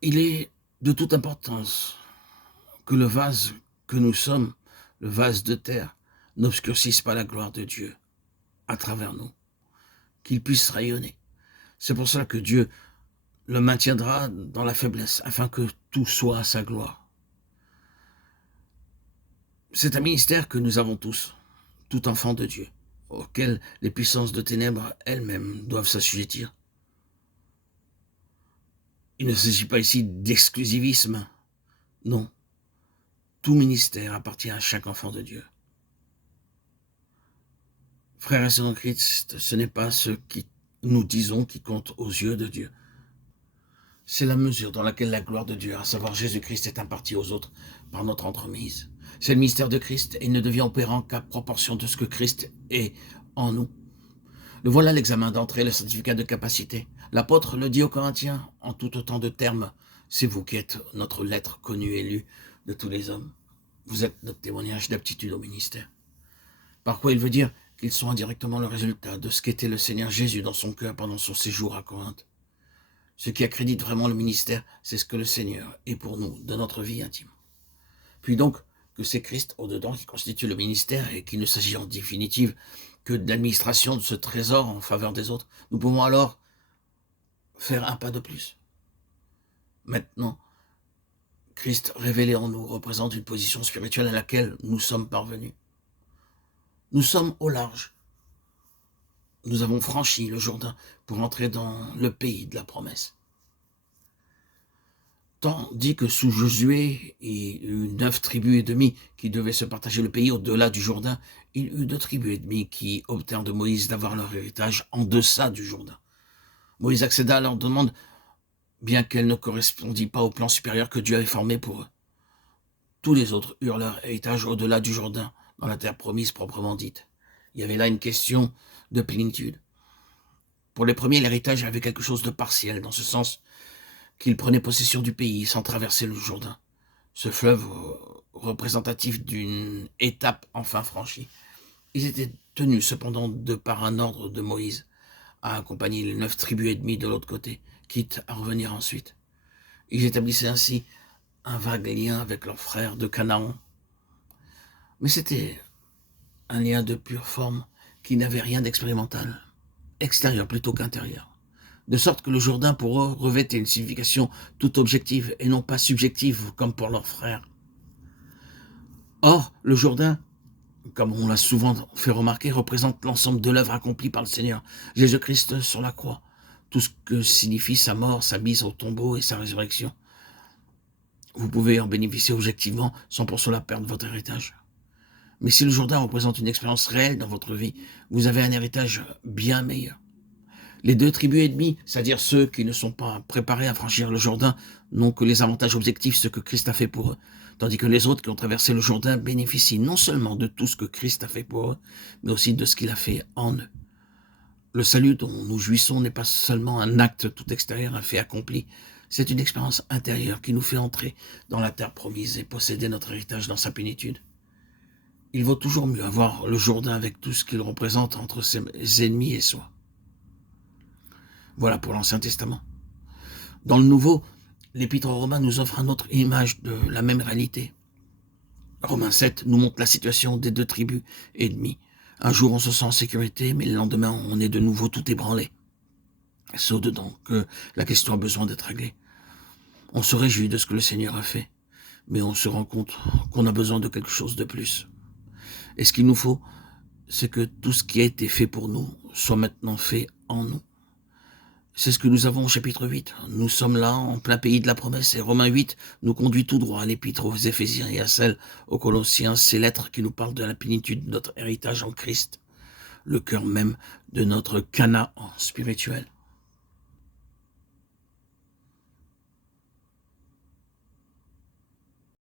Il est de toute importance que le vase que nous sommes, le vase de terre, n'obscurcisse pas la gloire de Dieu à travers nous, qu'il puisse rayonner. C'est pour ça que Dieu le maintiendra dans la faiblesse, afin que tout soit à sa gloire. C'est un ministère que nous avons tous, tout enfant de Dieu, auquel les puissances de ténèbres elles-mêmes doivent s'assujettir. Il ne s'agit pas ici d'exclusivisme, non. Tout ministère appartient à chaque enfant de Dieu. Frères et sœurs en Christ, ce n'est pas ce que nous disons qui compte aux yeux de Dieu. C'est la mesure dans laquelle la gloire de Dieu, à savoir Jésus-Christ, est impartie aux autres par notre entremise. C'est le mystère de Christ et il ne devient opérant qu'à proportion de ce que Christ est en nous. Le voilà l'examen d'entrée, le certificat de capacité. L'apôtre le dit aux Corinthiens en tout autant de termes. C'est vous qui êtes notre lettre connue et lue de tous les hommes. Vous êtes notre témoignage d'aptitude au ministère. Par quoi il veut dire qu'ils sont indirectement le résultat de ce qu'était le Seigneur Jésus dans son cœur pendant son séjour à Corinthe. Ce qui accrédite vraiment le ministère, c'est ce que le Seigneur est pour nous, de notre vie intime. Puis donc, que c'est Christ au-dedans qui constitue le ministère et qu'il ne s'agit en définitive que de l'administration de ce trésor en faveur des autres, nous pouvons alors faire un pas de plus. Maintenant, Christ révélé en nous représente une position spirituelle à laquelle nous sommes parvenus. Nous sommes au large. Nous avons franchi le Jourdain pour entrer dans le pays de la promesse. Tandis que sous Josué, il eut 9 tribus et demie qui devaient se partager le pays au-delà du Jourdain, il eut 2 tribus et demie qui obtinrent de Moïse d'avoir leur héritage en deçà du Jourdain. Moïse accéda à leur demande, bien qu'elle ne correspondît pas au plan supérieur que Dieu avait formé pour eux. Tous les autres eurent leur héritage au-delà du Jourdain, dans la terre promise proprement dite. Il y avait là une question de plénitude. Pour les premiers, l'héritage avait quelque chose de partiel, dans ce sens qu'ils prenaient possession du pays sans traverser le Jourdain, ce fleuve représentatif d'une étape enfin franchie. Ils étaient tenus cependant de par un ordre de Moïse à accompagner les 9 tribus et demie de l'autre côté, quitte à revenir ensuite. Ils établissaient ainsi un vague lien avec leurs frères de Canaan. Mais c'était un lien de pure forme qui n'avait rien d'expérimental, extérieur plutôt qu'intérieur. De sorte que le Jourdain pour eux revêtait une signification toute objective et non pas subjective comme pour leurs frères. Or, le Jourdain, comme on l'a souvent fait remarquer, représente l'ensemble de l'œuvre accomplie par le Seigneur Jésus-Christ sur la croix, tout ce que signifie sa mort, sa mise au tombeau et sa résurrection. Vous pouvez en bénéficier objectivement sans pour cela perdre votre héritage. Mais si le Jourdain représente une expérience réelle dans votre vie, vous avez un héritage bien meilleur. Les 2 tribus et demie, c'est-à-dire ceux qui ne sont pas préparés à franchir le Jourdain, n'ont que les avantages objectifs, ce que Christ a fait pour eux, tandis que les autres qui ont traversé le Jourdain bénéficient non seulement de tout ce que Christ a fait pour eux, mais aussi de ce qu'il a fait en eux. Le salut dont nous jouissons n'est pas seulement un acte tout extérieur, un fait accompli, c'est une expérience intérieure qui nous fait entrer dans la terre promise et posséder notre héritage dans sa plénitude. Il vaut toujours mieux avoir le Jourdain avec tout ce qu'il représente entre ses ennemis et soi. Voilà pour l'Ancien Testament. Dans le Nouveau, l'Épître aux Romains nous offre une autre image de la même réalité. Romains 7 nous montre la situation des 2 tribus et demie. Un jour, on se sent en sécurité, mais le lendemain, on est de nouveau tout ébranlé. C'est au-dedans que la question a besoin d'être réglée. On se réjouit de ce que le Seigneur a fait, mais on se rend compte qu'on a besoin de quelque chose de plus. Et ce qu'il nous faut, c'est que tout ce qui a été fait pour nous soit maintenant fait en nous. C'est ce que nous avons au chapitre 8. Nous sommes là, en plein pays de la promesse, et Romains 8 nous conduit tout droit à l'épître aux Éphésiens et à celle aux Colossiens, ces lettres qui nous parlent de la plénitude de notre héritage en Christ, le cœur même de notre Canaan spirituel.